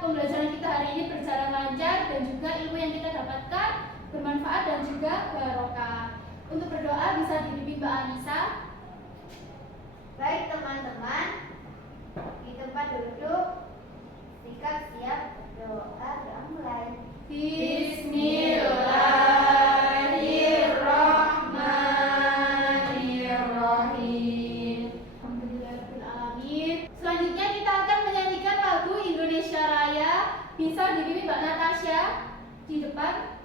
pembelajaran kita hari ini berjalan lancar dan juga ilmu yang kita dapatkan bermanfaat dan juga barokah. Untuk berdoa bisa dipimpin Mbak Anissa. Baik teman-teman, di tempat duduk, sikap siap berdoa, mulai. Bismillahirrahmanirrahim. Alhamdulillahirrahmanirrahim. Selanjutnya kita akan menyanyikan lagu Indonesia Raya. Bisa dipimpin Mbak Natasha di depan.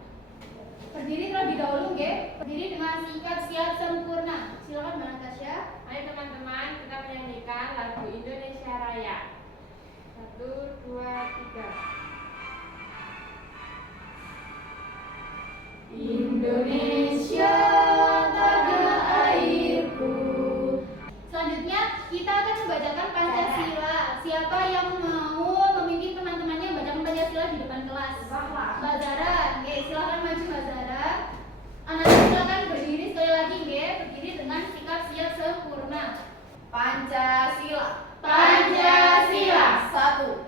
Berdiri terlebih dahulu, nggih. Berdiri dengan sikap siap sempurna. Silakan Mbak Natasha. Ayo teman-teman, kita menyanyikan lagu Indonesia Raya. 1, 2, 3. Indonesia tanah airku. Selanjutnya kita akan membacakan Pancasila. Siapa yang mau memimpin teman-temannya membacakan Pancasila di depan kelas? Mbak Zara, oke, silakan maju Mbak Zara. Anak-anak silakan berdiri sekali lagi, nggih. Berdiri dengan sikap siap sempurna. Pancasila. Pancasila. Satu.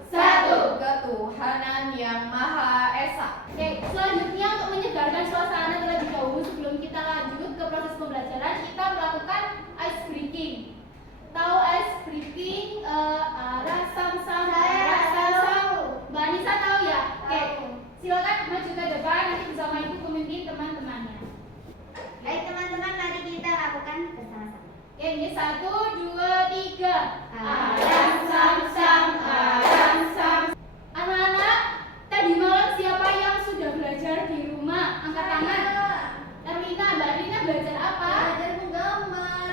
Ketuhanan yang Maha Esa. Oke, selanjutnya untuk menyegarkan suasana terlebih dahulu sebelum kita lanjut ke proses pembelajaran, kita melakukan ice breaking. Tahu ice breaking? Rasam-sam. Mbak Anissa tahu ya? Oke, silakan maju ke depan nanti bersama ibu pemimpin teman-temannya. Baik teman-teman, mari kita lakukan bersama-sama. Oke, ini 1, 2, 3. Aram-sam-sam, aram-sam. Anak-anak, tadi malam siapa yang sudah belajar di rumah? Angkat tangan. Erlina, Mbak Erlina belajar apa?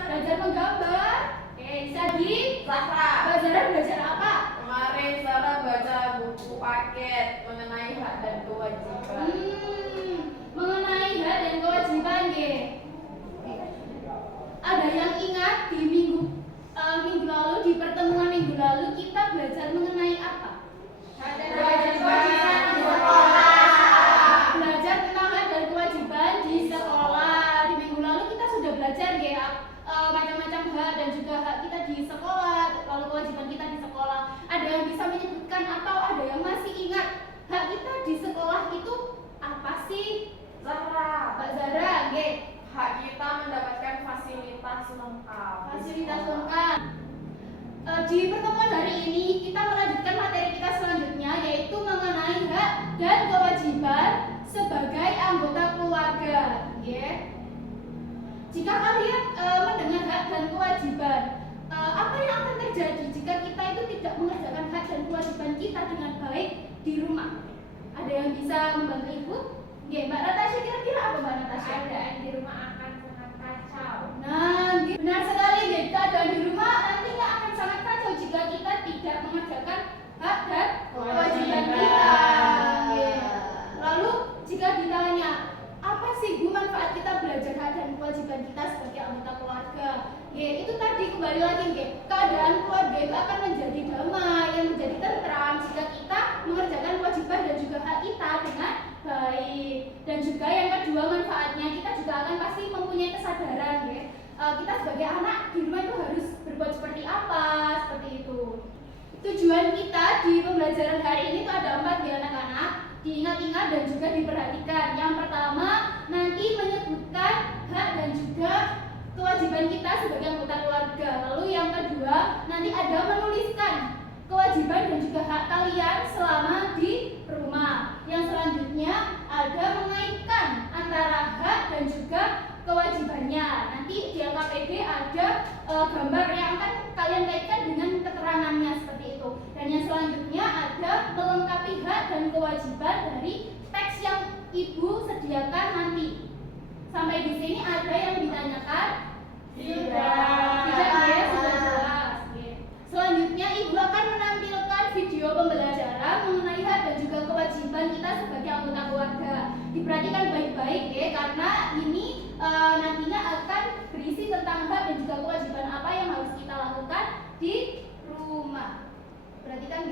Belajar menggambar. Oke, Sadi. Zahra. Mbak Zara belajar apa? Kemarin Zara baca buku paket mengenai hak dan kewajiban. Mengenai hak dan kewajiban, nggih. Ada yang ingat di minggu lalu, di pertemuan minggu lalu kita belajar mengenai apa? Hak dan kewajiban di sekolah. Belajar tentang hak dan kewajiban di sekolah. Di minggu lalu kita sudah belajar ya macam-macam hak dan juga hak kita di sekolah, lalu kewajiban kita di sekolah. Ada yang bisa menyebutkan atau ada yang masih ingat hak kita di sekolah itu apa sih? Zahra. Mbak Zara, nggih. Hak kita mendapatkan fasilitas lengkap. Fasilitas lengkap. Di pertemuan hari ini kita melanjutkan materi kita selanjutnya, yaitu mengenai hak dan kewajiban sebagai anggota keluarga. Jika kalian mendengar hak dan kewajiban, apa yang akan terjadi jika kita itu tidak mengerjakan hak dan kewajiban kita dengan baik di rumah? Ada yang bisa membantu ibu? Mbak Natasha, kira-kira apa Mbak Natasha? Keadaan di rumah akan sangat kacau. Nah, benar sekali, keadaan di rumah nantinya akan sangat kacau jika kita tidak mengerjakan hak dan kewajiban kita. Lalu jika ditanya, apa sih Bu manfaat kita belajar hak dan kewajiban kita sebagai anggota keluarga? Itu tadi kembali lagi, keadaan keluarga itu akan menjadi damai, yang menjadi tentram jika kita mengerjakan kewajiban dan juga hak kita dengan baik. Dan juga yang kedua manfaatnya, kita juga akan pasti mempunyai kesadaran, kita sebagai anak di rumah itu harus berbuat seperti apa, seperti itu. Tujuan kita di pembelajaran hari ini itu ada 4 ya anak-anak. Diingat-ingat dan juga diperhatikan. Yang pertama, nanti menyebutkan hak dan juga kewajiban kita sebagai anggota keluarga. Lalu yang kedua, nanti ada menuliskan kewajiban dan juga hak kalian selama di rumah. Yang selanjutnya ada mengaitkan antara hak dan juga kewajibannya. Nanti di LKPD ada gambar yang akan kalian kaitkan dengan keterangannya seperti itu. Dan yang selanjutnya ada melengkapi hak dan kewajiban dari teks yang ibu sediakan nanti. Sampai di sini ada yang ditanyakan? Tidak ya, sudah jelas. Selanjutnya ibu akan menampilkan video pembelajaran mengenai hak dan juga kewajiban kita sebagai anggota keluarga. Diperhatikan baik-baik karena ini nantinya akan berisi tentang hak dan juga kewajiban apa yang harus kita lakukan di rumah. Perhatikan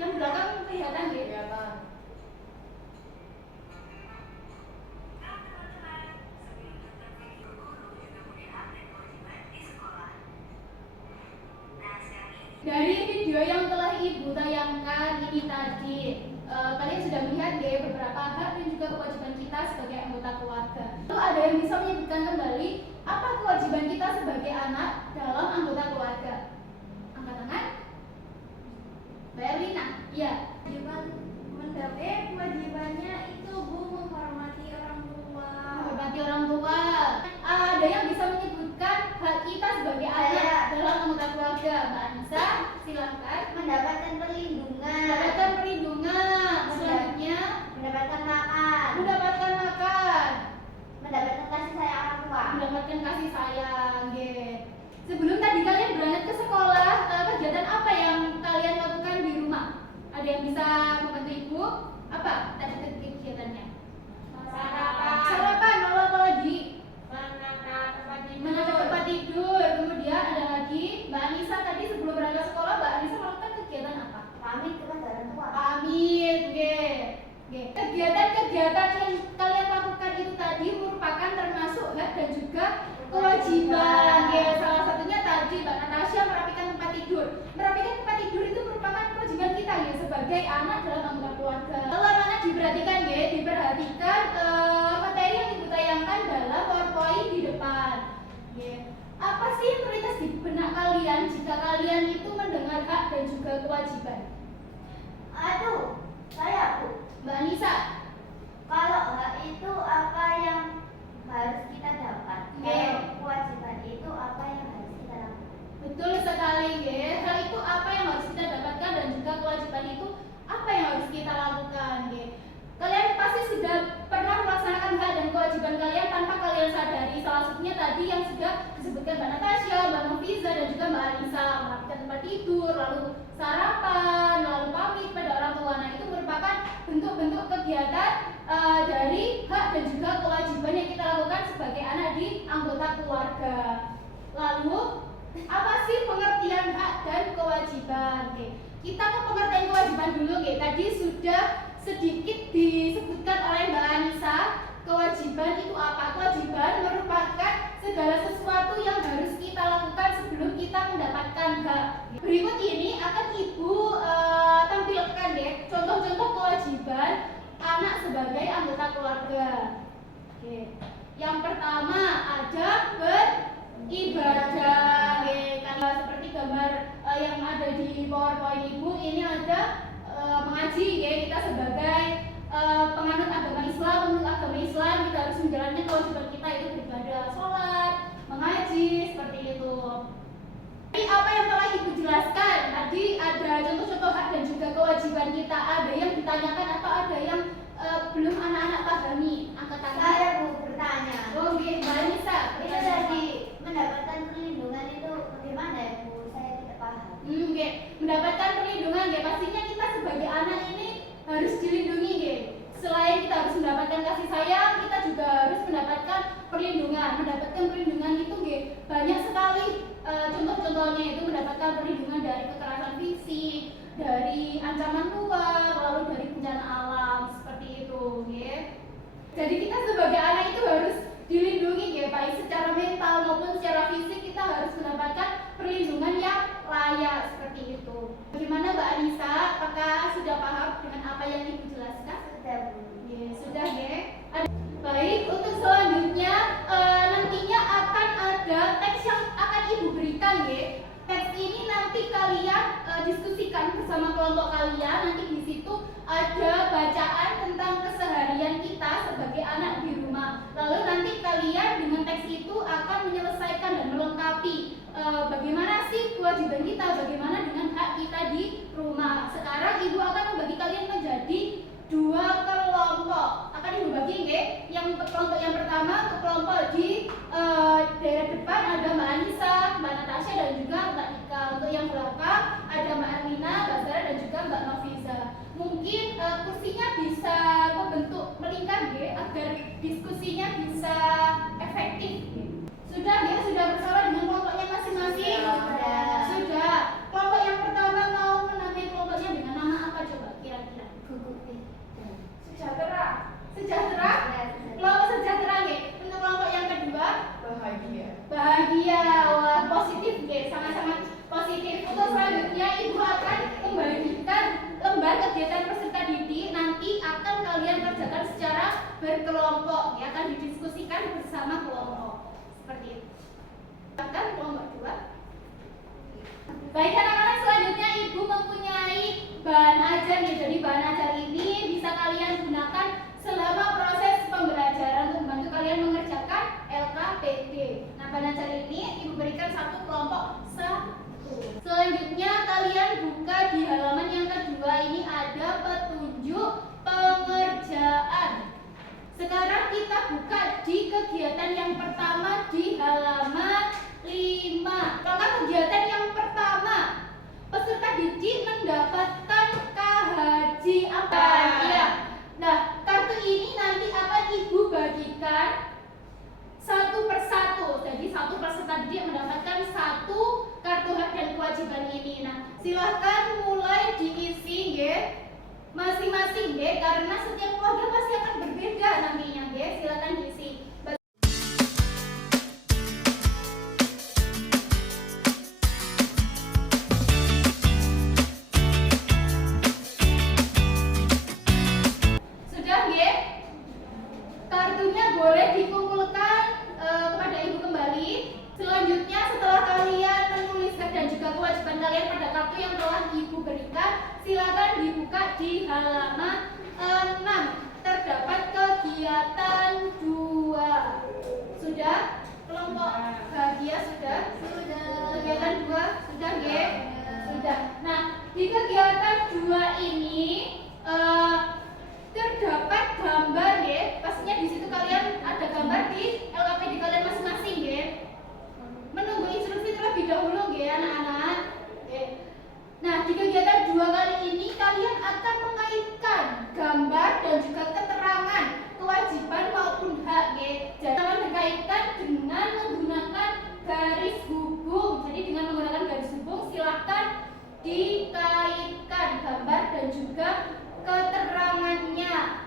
yang belakang kelihatan Kelihatan. Dari video yang telah Ibu tayangkan ini tadi, kalian sudah melihat ya beberapa hak dan juga kewajiban kita sebagai anggota keluarga. Lalu ada yang bisa menyebutkan kembali apa kewajiban kita sebagai anak dalam anggota keluarga? Angkat tangan. Mbak Erlina, iya. Kewajibannya itu Bu menghormati orang tua. Menghormati orang tua. Ada yang bisa menyebutkan hak kita sebagai anak dalam anggota keluarga? Mbak Anissa, silahkan. Mendapatkan perlindungan. Mendapatkan perlindungan. Selanjutnya, Mendapatkan makan. mendapatkan makan. Mendapatkan kasih sayang orang tua. Mendapatkan kasih sayang. Nggih. Sebelum tadi kalian berangkat ke sekolah, kegiatan apa yang kalian lakukan di rumah? Ada yang bisa membantu Ibu? Apa tadi kegiatannya? Sarapan, lalu apa lagi? Menata tempat tidur. Kemudian ada lagi Mbak Anissa tadi sebelum berangkat sekolah, Mbak Anissa melakukan kegiatan apa? Pamit kepada orang tua. Pamit, nggih. Kegiatan-kegiatan yang kalian lakukan itu tadi merupakan termasuk hak dan juga kewajiban. Ya, salah satunya tadi Mbak Natasha merapikan tempat tidur. Merapikan tempat tidur itu merupakan kewajiban kita ya sebagai anak dalam anggota keluarga. Lalu anak diperhatikan ya, diperhatikan materi yang Ibu tayangkan dalam PowerPoint di depan. Ya. Apa sih yang terlintas di benak kalian jika kalian itu mendengar hak dan juga kewajiban? Aduh, saya Bu. Mbak Anissa. Kalau hak itu apa yang harus kita dapat? Oke. Kalau kewajiban itu apa yang harus kita lakukan? Betul sekali, ya. Hal itu apa yang harus kita dapatkan dan juga kewajiban itu apa yang harus kita lakukan, ya. Kalian pasti sudah pernah melaksanakan hak dan kewajiban kalian tanpa kalian sadari. Salah satunya tadi yang sudah disebutkan Mbak Natasha, Mbak Noviza dan juga Mbak Anissa, merapikan tempat tidur, lalu sarapan, lalu pamit pada orang tua. Nah, itu merupakan bentuk-bentuk kegiatan dari hak dan juga kewajiban yang kita lakukan sebagai anak di anggota keluarga. Lalu apa sih pengertian hak dan kewajiban? Oke. Kita ke pengertian kewajiban dulu, oke. Tadi sudah sedikit disebutkan oleh Mbak Anissa. Kewajiban itu apa? Kewajiban merupakan segala sesuatu yang harus kita lakukan sebelum kita mendapatkan hak. Berikut ini akan Ibu tampilkan deh contoh-contoh kewajiban anak sebagai anggota keluarga. Oke. Yang pertama ada beribadah. Oke, karena seperti gambar yang ada di PowerPoint Ibu, ini ada mengaji, ya. Kita sebagai penganut agama Islam, kita harus menjalankan kewajiban kita itu beribadah, sholat, mengaji, seperti itu. Jadi apa yang telah Ibu jelaskan tadi, ada contoh-contoh hak dan juga kewajiban kita. Ada yang ditanyakan atau ada yang belum anak-anak pahami? Angkat tangan. Saya Bu bertanya. Oh, Mbak Anissa. Itu tadi mendapatkan perlindungan itu bagaimana ya Bu? Saya tidak paham. Oke. Mendapatkan perlindungan, ya. Pastinya kita sebagai anak ini harus dilindungi, ya. Selain kita harus mendapatkan kasih sayang, kita juga harus mendapatkan perlindungan. Mendapatkan perlindungan itu, ya, banyak sekali contoh-contohnya, itu mendapatkan perlindungan dari kekerasan fisik, dari ancaman luar, lalu dari bencana alam, seperti itu, ya. Jadi kita sebagai anak itu harus dilindungi, ya, baik secara mental maupun secara fisik. Kita harus mendapatkan perlindungan yang layak, seperti itu. Bagaimana Mbak Anissa? Apakah sudah paham dengan apa yang Ibu jelaskan? Sudah Bu. Ya, sudah, ya. Baik, untuk selanjutnya nantinya akan ada teks yang akan Ibu berikan, ya. Teks ini nanti kalian diskusikan bersama kelompok kalian. Nanti di situ ada bacaan tentang keseharian kita sebagai anak di rumah. Lalu nanti kalian dengan teks itu akan menyelesaikan dan melengkapi bagaimana sih kewajiban kita, bagaimana dengan hak kita di rumah. Sekarang Ibu akan membagi kalian menjadi 2 kelompok. Akan Ibu bagi, nggih. Yang kelompok yang pertama, untuk kelompok di daerah depan ada Mbak Anissa, Mbak Natasha dan juga Mbak Nika. Untuk yang belakang ada Mbak Erlina, Mbak Zara dan juga Mbak Noviza. Mungkin kursinya bisa membentuk melingkar, nggih, agar diskusinya bisa efektif, nggih. Sudah, nggih? Sudah bersama dengan kelompoknya masing-masing? Sudah. Kelompok yang pertama mau menamai kelompoknya dengan nama apa coba kira-kira? Sejahtera. Sejahtera? Kelompok sejahtera, nggih. Untuk kelompok yang kedua? Bahagia. Wah, positif, nggih. Sangat-sangat positif. Untuk selanjutnya Ibu akan bersama kelompok. Seperti itu. Bahkan kelompok 2. Baik anak-anak, selanjutnya Ibu mempunyai bahan ajar nih. Jadi bahan ajar ini bisa kalian gunakan selama proses pembelajaran untuk membantu kalian mengerjakan LKPD. Nah, bahan ajar ini Ibu berikan satu kelompok 1. Selanjutnya kalian buka di halaman yang kedua, ini ada petunjuk pengerjaan. Sekarang kita buka di kegiatan yang pertama di halaman 5. Maka kegiatan yang pertama, peserta didik mendapatkan KHJ apa? Ya. Nah, kartu ini nanti akan Ibu bagikan satu persatu. Jadi satu peserta didik mendapatkan satu kartu hak dan kewajiban ini. Nah, silahkan mulai diisi ya, masing-masing ya, karena setiap keluarga pasti akan berbeda nantinya ya. Silahkan diisi. Sudah ya? Kartunya boleh dikumpulkan kepada Ibu kembali. Selanjutnya setelah kalian menuliskan dan juga kewajiban kalian pada kartu yang telah Ibu berikan, silakan dibuka di halaman 6. Terdapat kegiatan 2. Sudah? Kelompok bahagia sudah? Sudah. Kegiatan 2 sudah ya? Sudah. Nah, di kegiatan 2 ini terdapat gambar ya. Pastinya di situ kalian ada gambar di LKPD kalian masing-masing ya. Menunggu instruksi terlebih dahulu ya anak-anak. Nah, di kegiatan 2 kali ini kalian akan mengaitkan gambar dan juga keterangan kewajiban maupun hak ya. Jadi kalian berkaitan dengan menggunakan garis hubung. Jadi dengan menggunakan garis hubung silahkan dikaitkan gambar dan juga keterangannya.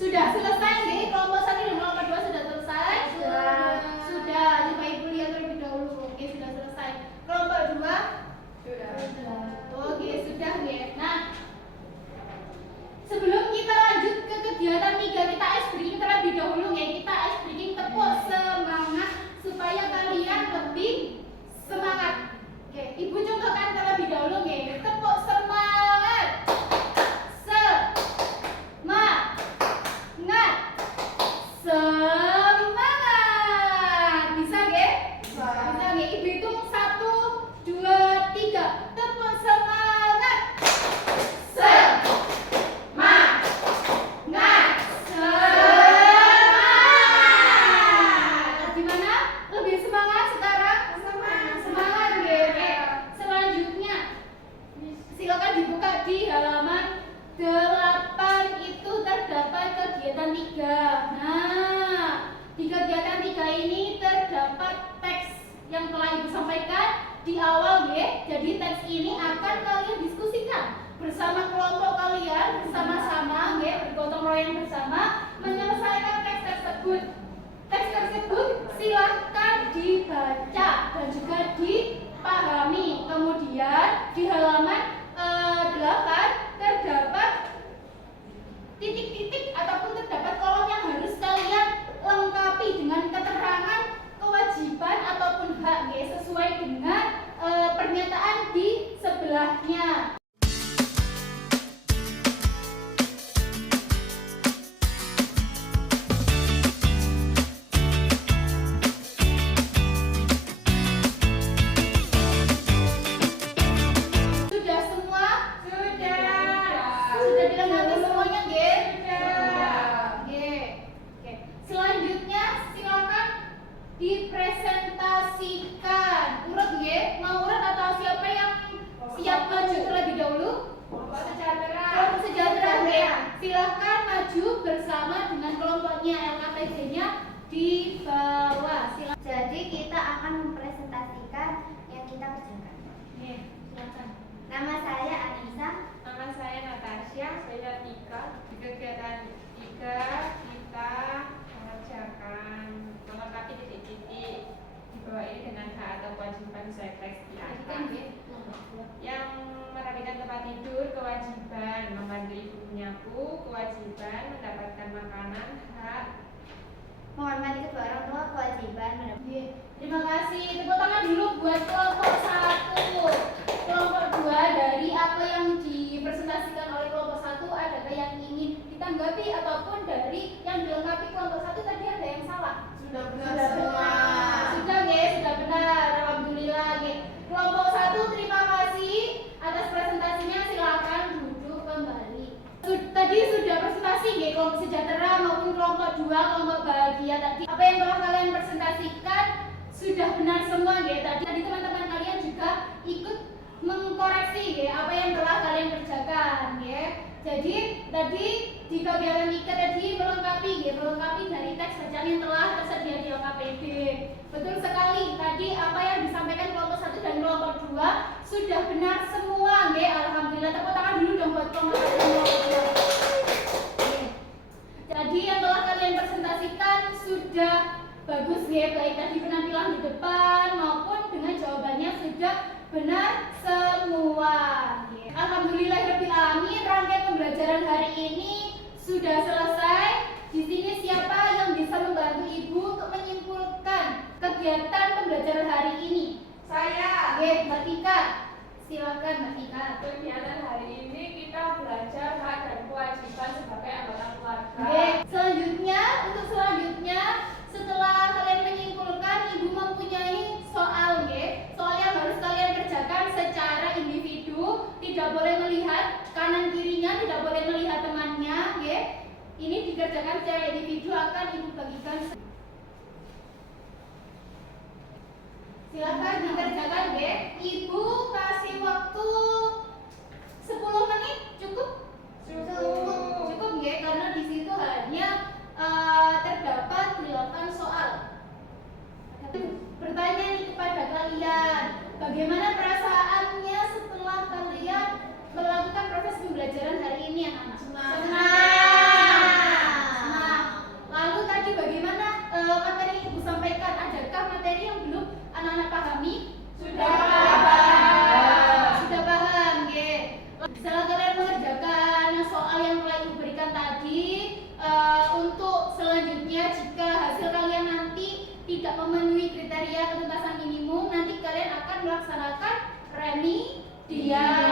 Sudah selesai nih, kelompok 1 dan kelompok 2 sudah selesai? Sudah, coba Ibu lihat terlebih dahulu. Oke, sudah selesai. Kelompok 2? Sudah. Oke, sudah ya. Nah, sebelum kita lanjut ke kegiatan 3, kita ice breaking terlebih dahulu ya. Kita ice breaking, tepuk semangat supaya kalian lebih semangat. Oke, Ibu contohkan terlebih dahulu ya. Tepuk semangat. Semangat. Bisa nggih? Bisa nggih. Ibu hitung 1, 2, 3. Tepuk semangat. Semangat. Semangat. Gimana? Lebih semangat sekarang? Semangat nggih. Selanjutnya silakan dibuka di halaman 8. Itu terdapat kegiatan 3. Nah, di kegiatan 3 ini terdapat teks yang telah Ibu sampaikan di awal ya. Jadi teks ini akan kalian diskusikan bersama kelompok kalian, bersama-sama ya, bergotong royong bersama menyelesaikan teks tersebut. Teks tersebut silahkan dibaca dan juga dipahami. Kemudian di halaman 8 terdapat titik-titik ataupun terdapat kolom yang harus kalian lengkapi dengan keterangan kewajiban ataupun hak ya, sesuai dengan pernyataan di sebelahnya. Sudah semua? Sudah dilengkapi semuanya nggih? Nggih. Oke. Selanjutnya silakan dipresentasikan. Urut nggih? Mau urut atau siapa yang siap maju terlebih dahulu? Kelompok sejahtera nggih. Silakan maju bersama dengan kelompoknya, LKPD-nya di bawah. Silakan. Jadi kita akan mempresentasikan yang kita kerjakan. Nggih, silakan. Nama saya Anissa. Nama saya Natasha, saya Tika. Di kegiatan 3 kita mengerjakan tidur kewajiban, membantu ibu menyapu kewajiban, mendapatkan makanan hak. Menghormati kedua orang tua kewajiban. Terima kasih. Tepuk tangan dulu buat kelompok 1. Kelompok 2, dari apa yang dipresentasikan oleh kelompok 1, adakah yang ingin ditanggapi ataupun dari yang dilengkapi kelompok 1 tadi ada yang salah? Sudah Sudah benar. Sudah nggih, sudah benar. Alhamdulillah nggih. Kelompok 1 terima kasih atas presentasinya. Silakan duduk kembali. Tadi sudah presentasi nggih kelompok sejahtera maupun kelompok 2 kelompok bahagia tadi. Apa yang telah kalian presentasikan sudah benar semua nggih. Tadi teman-teman kalian juga ikut mengkoreksi nggih apa yang telah kalian kerjakan nggih. Jadi tadi di kegiatan 3 tadi melengkapi dari teks bacaan yang telah tersedia di LKPD. Betul sekali. Tadi apa yang disampaikan kelompok 1 dan kelompok 2 sudah benar semua nggih. Alhamdulillah. Tepuk tangan dulu dong buat kelompok 1 dan kelompok 2. Tadi yang telah kalian presentasikan sudah bagus nggih, baik tadi penampilan di depan maupun dengan jawabannya sudah benar semua. Alhamdulillahirabbil alamin, rangkaian pembelajaran hari ini sudah selesai. Di sini siapa yang bisa membantu Ibu untuk menyimpulkan kegiatan pembelajaran hari ini? Saya. Oke, Mbak Tika. Silakan Mbak Tika. Kegiatan hari ini kita belajar hak dan kewajiban sebagai anggota keluarga. Oke, selanjutnya setelah kalian menyimpulkan, Ibu mempunyai soal nggih. Soal yang harus kalian kerjakan secara individu, tidak boleh melihat kanan kirinya, tidak boleh melihat temannya nggih. Ini dikerjakan secara individu, akan Ibu bagikan. Silakan dikerjakan nggih. Ibu kasih waktu 10 menit cukup? Cukup nggih, karena di situ hanya terdapat 8 soal. Bertanya nih kepada kalian, bagaimana perasaannya setelah kalian melakukan proses pembelajaran hari ini, anak-anak? Senang. Lalu tadi bagaimana materi yang Ibu sampaikan? Adakah materi yang belum anak-anak pahami? Sudah paham, nggih. Setelah kalian mengerjakan soal yang telah Ibu berikan tadi, untuk selanjutnya jika hasil kalian nanti tidak memenuhi kriteria ketuntasan minimum, nanti kalian akan melaksanakan remedial.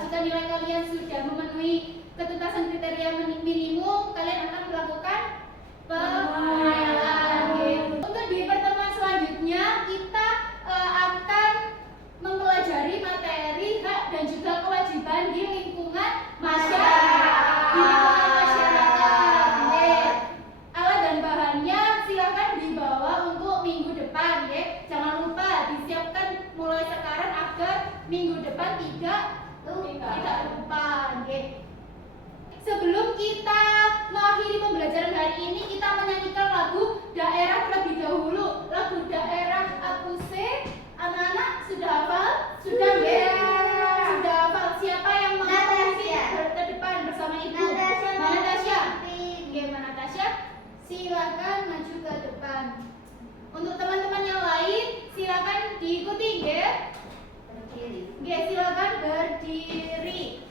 Jika nilai kalian sudah memenuhi ketuntasan kriteria minimum, kalian akan melakukan penilaian. Untuk di pertemuan selanjutnya kita akan mempelajari materi hak dan juga kewajiban di lingkungan masyarakat. Alat dan bahannya silakan dibawa untuk minggu depan ya. Jangan lupa disiapkan mulai sekarang agar minggu depan tidak lupa ya. Sebelum kita mengakhiri pembelajaran hari ini, kita menyanyikan lagu daerah terlebih dahulu. Lagu daerah Akuse. Anak-anak sudah hafal? Sudah ya? Sudah hafal. Siapa yang mengawasi ke depan bersama Ibu? Mana Tasya? Gimana Tasya? Silakan maju ke depan. Untuk teman-teman yang lain, silakan diikuti ya. Berdiri. Silakan berdiri.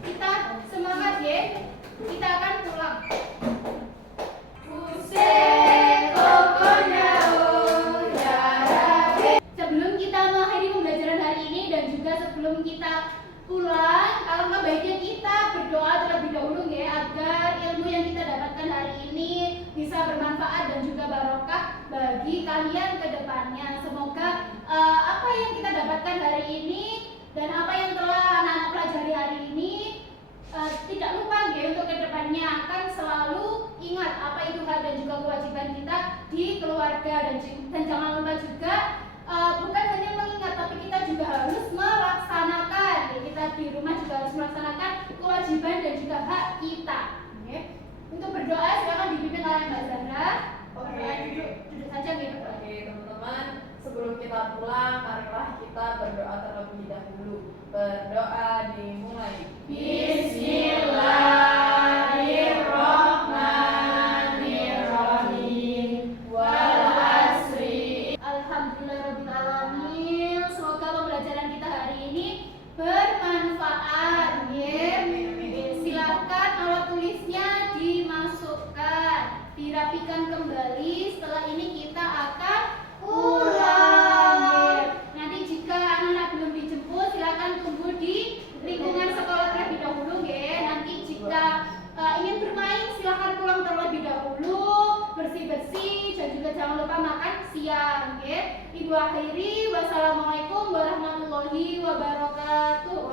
Kita semangat ya. Kita akan pulang. Sebelum kita mengakhiri pembelajaran hari ini dan juga sebelum kita pulang, alangkah baiknya kita berdoa terlebih dahulu ya, agar ilmu yang kita dapatkan hari ini bisa bermanfaat dan juga barokah bagi kalian ke depannya. Semoga apa yang kita dapatkan hari ini dan apa yang telah anak-anak pelajari hari ini tidak lupa ya, untuk kedepannya akan selalu ingat apa itu hak dan juga kewajiban kita di keluarga, dan jangan lupa juga bukan hanya mengingat tapi kita juga harus melaksanakan ya, kita di rumah juga harus melaksanakan kewajiban dan juga hak kita ya. Untuk berdoa silakan dipimpin oleh Mbak Zandra. Duduk saja gitu. Oke teman-teman, sebelum kita pulang, marilah kita berdoa terlebih dahulu. Berdoa dimulai. Bismillahirrahmanirrahim. Wal asri. Alhamdulillahirabbil alamin. Semoga pembelajaran kita hari ini bermanfaat. siang, nggih. Ibu akhiri wassalamualaikum warahmatullahi wabarakatuh.